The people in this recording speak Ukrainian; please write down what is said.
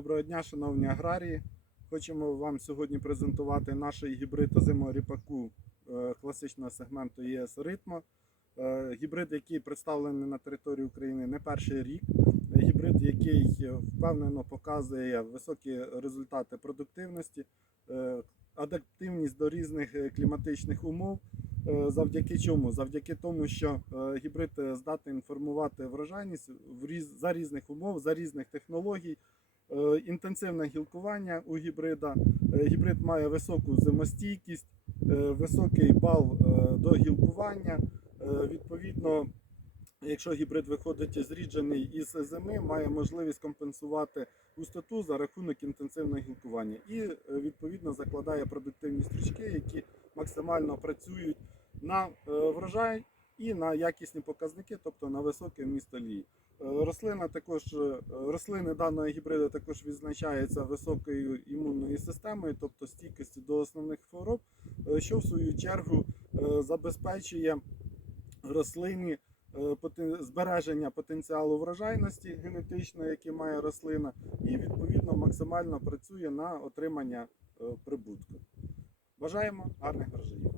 Доброго дня, шановні аграрії. Хочемо вам сьогодні презентувати наш гібрид озимого ріпаку е, класичного сегменту ЄС Ритмо. Е, Гібрид, який представлений на території України не перший рік. Гібрид, який впевнено показує високі результати продуктивності, е, адаптивність до різних кліматичних умов. Завдяки чому? Завдяки тому, що гібрид здатний інформувати врожайність за різних умов, за різних технологій. Інтенсивне гілкування у гібрида. Е, Гібрид має високу зимостійкість, е, високий бал е, до гілкування. Відповідно, якщо гібрид виходить зріджений із зими, має можливість компенсувати густоту за рахунок інтенсивного гілкування. І відповідно закладає продуктивні стрічки, які максимально працюють на врожай і на якісні показники, тобто на високе вміст олії. Е, Рослина також е, рослини даного гібриду також відзначаються високою імунною системою, тобто стійкістю до основних хвороб, е, що в свою чергу забезпечує рослині збереження потенціалу врожайності генетичної, який має рослина, і відповідно максимально працює на отримання прибутку. Бажаємо гарних врожаїв!